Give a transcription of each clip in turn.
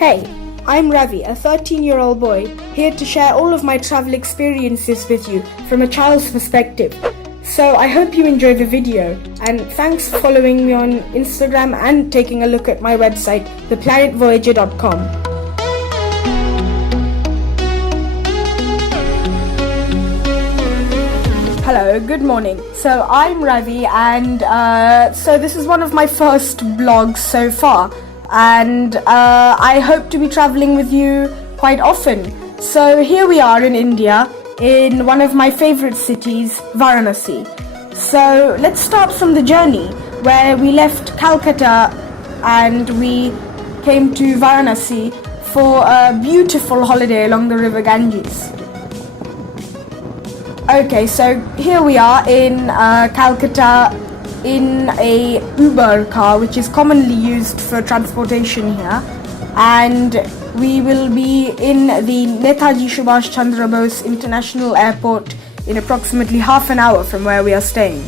Hey, I'm Ravi, a 13-year-old boy, here to share all of my travel experiences with you from a child's perspective. So I hope you enjoy the video, and thanks for following me on Instagram and taking a look at my website, theplanetvoyager.com. Hello, good morning. So I'm Ravi, and so this is one of my first vlogs so far, and I hope to be traveling with you quite often. So here we are in India, in one of my favorite cities, Varanasi. So let's start from the journey, where we left Calcutta and we came to Varanasi for a beautiful holiday along the river Ganges. Okay, so here we are in Calcutta in a Uber car, which is commonly used for transportation here, and we will be in the Netaji Subhash Chandra Bose International Airport in approximately half an hour from where we are staying.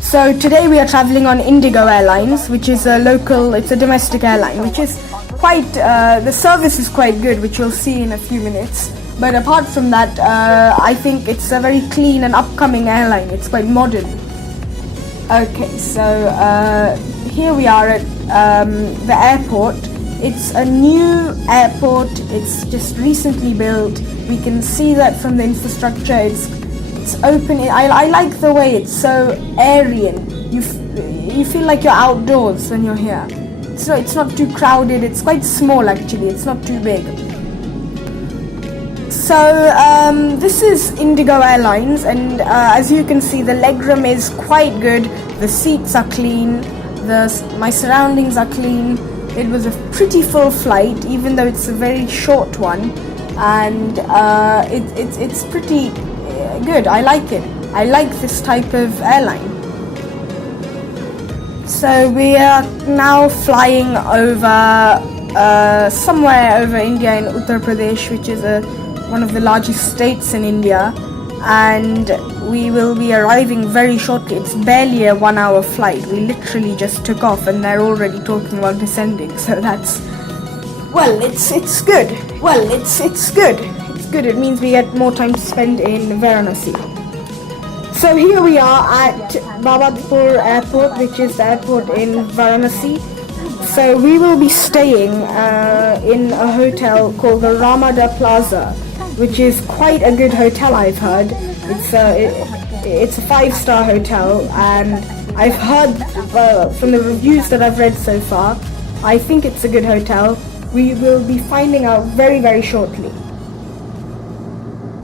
So today we are traveling on Indigo Airlines, which is it's a domestic airline, which is quite, the service is quite good, which you'll see in a few minutes. But apart from that, I think it's a very clean and upcoming airline. It's quite modern. Okay, so here we are at the airport. It's a new airport. It's just recently built. We can see that from the infrastructure. It's open. I like the way it's so airy, and you feel like you're outdoors when you're here. It's not too crowded. It's quite small actually. It's not too big. So this is Indigo Airlines, and as you can see, the legroom is quite good. The seats are clean. My surroundings are clean. It was a pretty full flight, even though it's a very short one, and it's pretty good. I like it. I like this type of airline. So we are now flying over somewhere over India in Uttar Pradesh, which is one of the largest states in India, and we will be arriving very shortly. It's barely a 1-hour flight. We literally just took off and they're already talking about descending, so that's, well, it's good. Well, it's good. It's good. It means we get more time to spend in Varanasi. So here we are at Babatpur Airport, which is the airport in Varanasi. So we will be staying in a hotel called the Ramada Plaza, which is quite a good hotel, I've heard. It's a 5-star hotel, and I've heard from the reviews that I've read so far, I think it's a good hotel. We will be finding out very, very shortly.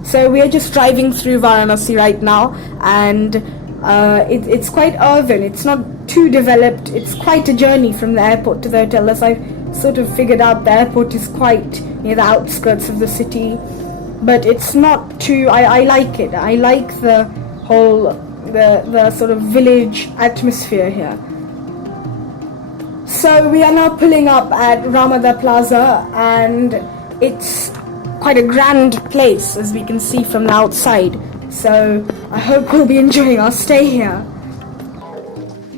So we are just driving through Varanasi right now, and it's quite urban. It's not too developed. It's quite a journey from the airport to the hotel. As I've sort of figured out, the airport is quite near the outskirts of the city, but it's not too, I like it. I like the whole, the sort of village atmosphere here. So we are now pulling up at Ramada Plaza, and it's quite a grand place, as we can see from the outside. So I hope we'll be enjoying our stay here.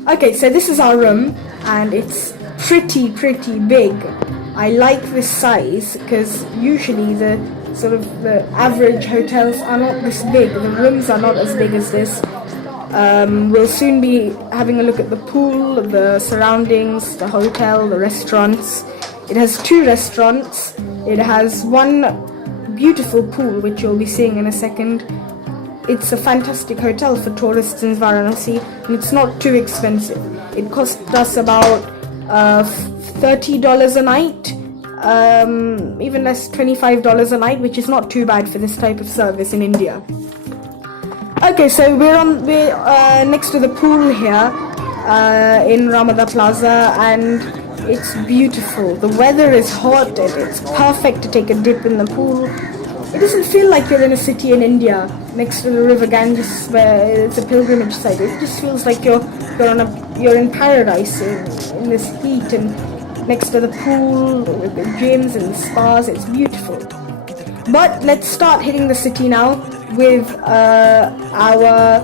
Okay, so this is our room, and it's pretty big. I like this size because usually the average hotels are not this big. The rooms are not as big as this. We'll soon be having a look at the pool, the surroundings, the hotel, the restaurants. It has 2 restaurants. It has one beautiful pool, which you'll be seeing in a second. It's a fantastic hotel for tourists in Varanasi, and it's not too expensive. It cost us about $30 a night, even less, $25 a night, which is not too bad for this type of service in India. Okay, so we're next to the pool here. in Ramada Plaza, and it's beautiful. The weather is hot and it's perfect to take a dip in the pool. It doesn't feel like you're in a city in India next to the river Ganges where it's a pilgrimage site. It just feels like you're in paradise in this heat and next to the pool with the gyms and spas. It's beautiful. But let's start hitting the city now with our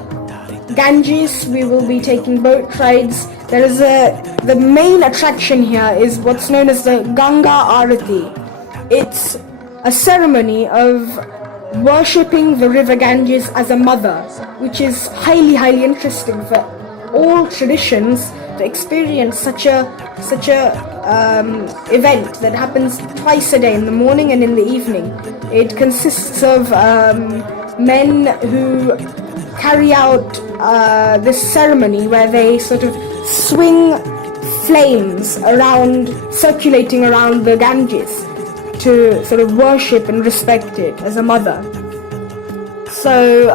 Ganges. We will be taking boat rides. The main attraction here is what's known as the Ganga Arati. It's a ceremony of worshipping the river Ganges as a mother, which is highly, highly interesting for all traditions to experience such a event that happens twice a day, in the morning and in the evening. It consists of men who carry out this ceremony where they sort of swing flames around, circulating around the Ganges to sort of worship and respect it as a mother. So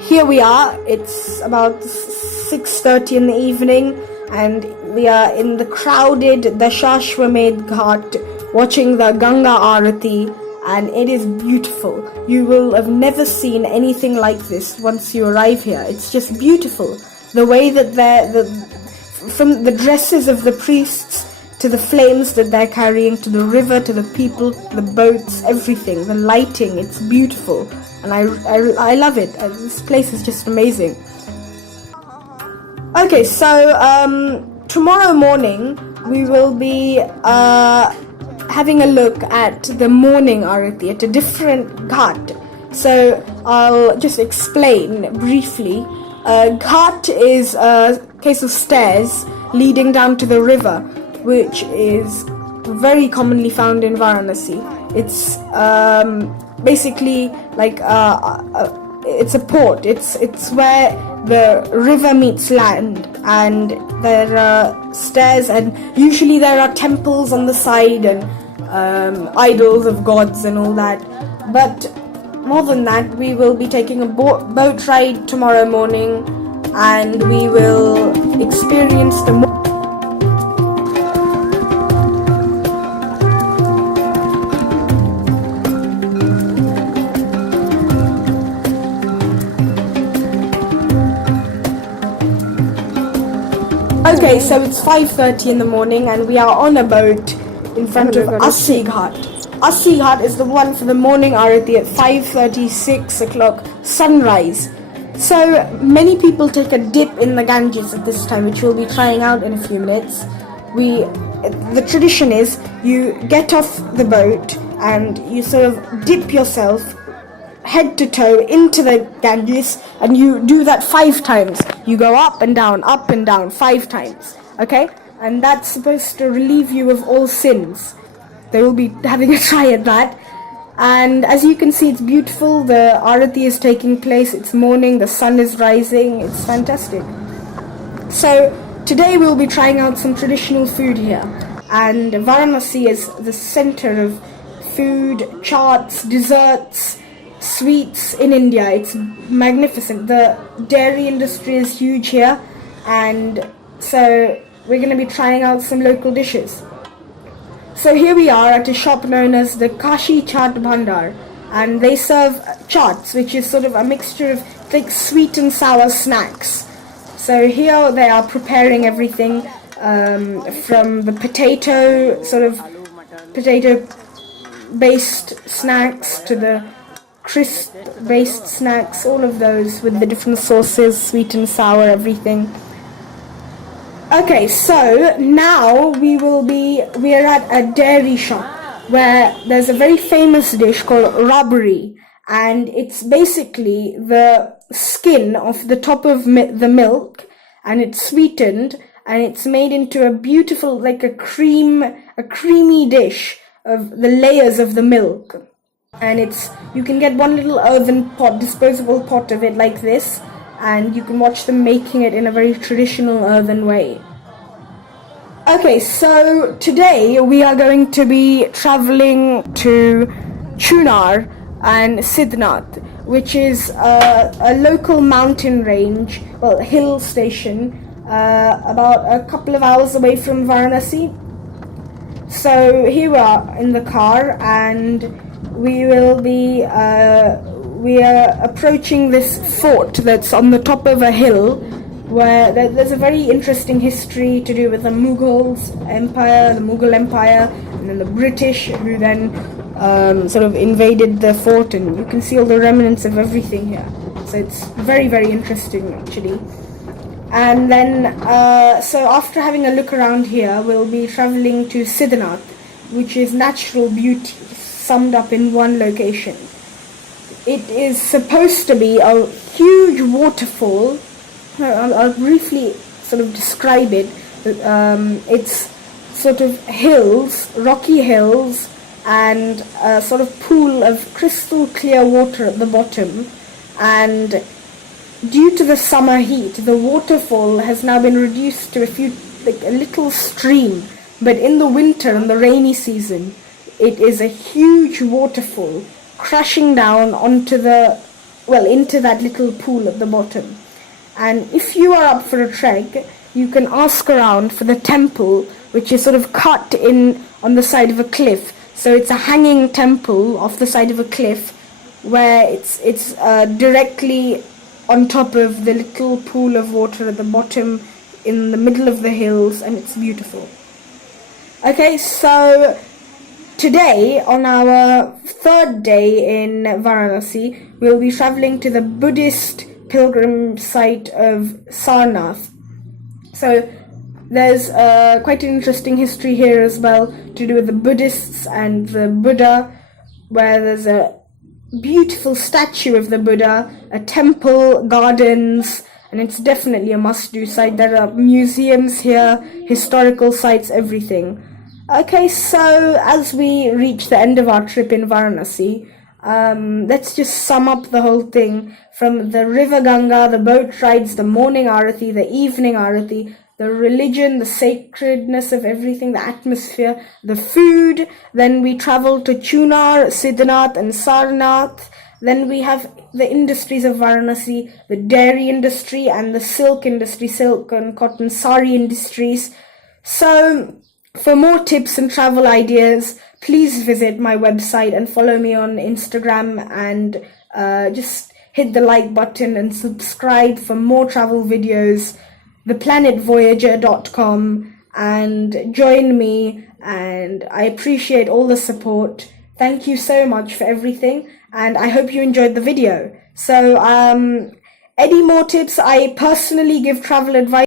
here we are. It's about 6:30 in the evening, and we are in the crowded Dashashwamedh Ghat watching the Ganga Arati, and it is beautiful. You will have never seen anything like this once you arrive here. It's just beautiful. The way that from the dresses of the priests to the flames that they're carrying, to the river, to the people, the boats, everything, the lighting, it's beautiful. And I love it. This place is just amazing. Okay, so tomorrow morning we will be having a look at the morning Arati at a different ghat. So I'll just explain briefly. Ghat is a case of stairs leading down to the river, which is very commonly found in Varanasi. It's basically like it's a port. It's where the river meets land, and there are stairs, and usually there are temples on the side and idols of gods and all that. But more than that, we will be taking a boat ride tomorrow morning, and we will experience the Okay, so it's 5:30 in the morning and we are on a boat in front of Assi Ghat. Assi Ghat is the one for the morning Arati at 5:30, 6 o'clock sunrise. So many people take a dip in the Ganges at this time, which we'll be trying out in a few minutes. The tradition is you get off the boat and you sort of dip yourself head to toe into the Ganges, and you do that 5 times. You go up and down 5 times, okay? And that's supposed to relieve you of all sins. They will be having a try at that. And as you can see, it's beautiful. The Arati is taking place. It's morning, the sun is rising. It's fantastic. So today we'll be trying out some traditional food here. And Varanasi is the center of food, chaats, desserts, sweets in India. It's magnificent. The dairy industry is huge here, and so we're going to be trying out some local dishes. So here we are at a shop known as the Kashi Chaat Bhandar, and they serve chaats, which is sort of a mixture of like sweet and sour snacks. So here they are preparing everything from the potato based snacks to the crisp based snacks, all of those with the different sauces, sweet and sour, everything. Okay, so now we are at a dairy shop where there's a very famous dish called rabri, and it's basically the skin of the top of the milk, and it's sweetened and it's made into a beautiful, like a creamy dish of the layers of the milk. And you can get one little earthen pot, disposable pot of it like this, and you can watch them making it in a very traditional earthen way. Okay, so today we are going to be traveling to Chunar and Sidhnath, which is a local mountain range, hill station about a couple of hours away from Varanasi. So here we are in the car, and we will be we are approaching this fort that's on the top of a hill, where there's a very interesting history to do with the Mughal Empire, and then the British, who then sort of invaded the fort, and you can see all the remnants of everything here. So it's very, very interesting, actually. And then, so after having a look around here, we'll be traveling to Siddhanath, which is natural beauty summed up in one location. It is supposed to be a huge waterfall. I'll briefly sort of describe it. It's sort of hills, rocky hills, and a sort of pool of crystal clear water at the bottom. And due to the summer heat, the waterfall has now been reduced to a little stream. But in the winter and the rainy season, it is a huge waterfall crashing down into that little pool at the bottom. And if you are up for a trek, you can ask around for the temple, which is sort of cut in on the side of a cliff. So it's a hanging temple off the side of a cliff, where it's directly on top of the little pool of water at the bottom in the middle of the hills, and it's beautiful. Okay, so today, on our third day in Varanasi, we'll be traveling to the Buddhist pilgrim site of Sarnath. So there's quite an interesting history here as well to do with the Buddhists and the Buddha, where there's a beautiful statue of the Buddha, a temple, gardens, and it's definitely a must-do site. There are museums here, historical sites, everything. Okay, so as we reach the end of our trip in Varanasi, let's just sum up the whole thing. From the river Ganga, the boat rides, the morning arati, the evening arati, the religion, the sacredness of everything, the atmosphere, the food. Then we travel to Chunar, Siddhanath and Sarnath. Then we have the industries of Varanasi, the dairy industry and the silk industry, silk and cotton sari industries. So for more tips and travel ideas, please visit my website and follow me on Instagram, and just hit the like button and subscribe for more travel videos. theplanetvoyager.com, and join me, and I appreciate all the support. Thank you so much for everything, and I hope you enjoyed the video. So any more tips? I personally give travel advice